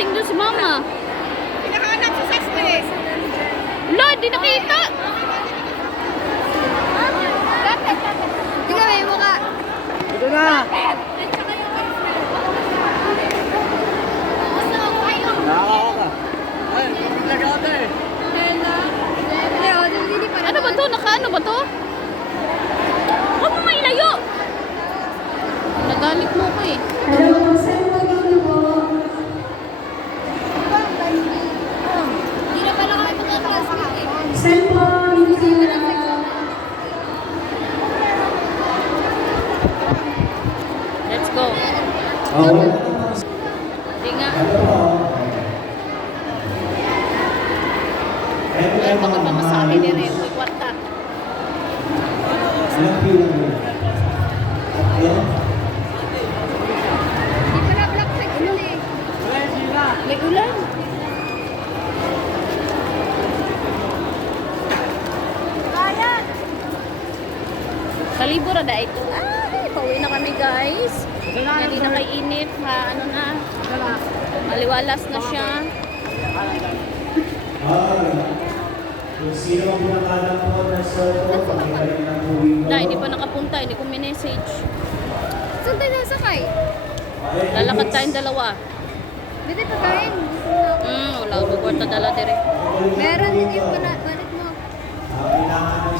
nakarating doon si mama. Pinakahanap sa sastre. Wala, di nakita. Hindi ka may mukha. Ito na! Nakakawa ka. Ay, nag-out eh. Ano ba to? Nakaano ba to? Huwag mo mailayo. Nagalit mo ko eh. Hello po, saan po dito po? Hindi na pala kami mag-translate eh. Saan po? Hindi na po. Let's go. Oo. Hindi nga. Ay, baka pamasahe din eh. May kwarta. Hindi pala black section eh. May ulan. Ayan. Kalibur na ito. Ay, pauwi na kami guys. Hindi na kay init. Ha, ano na. Maliwalas na siya. Kung sino ang pinakalang po na cellphone, pakibalik ng uwi mo. Hindi pa nakapunta. Hindi ko minessage. Saan tayo nasakay? Lalakad tayong dalawa. Pwede pa kain. Wala. Bukwarta dala dire. Meron din yung balik mo. Kailangan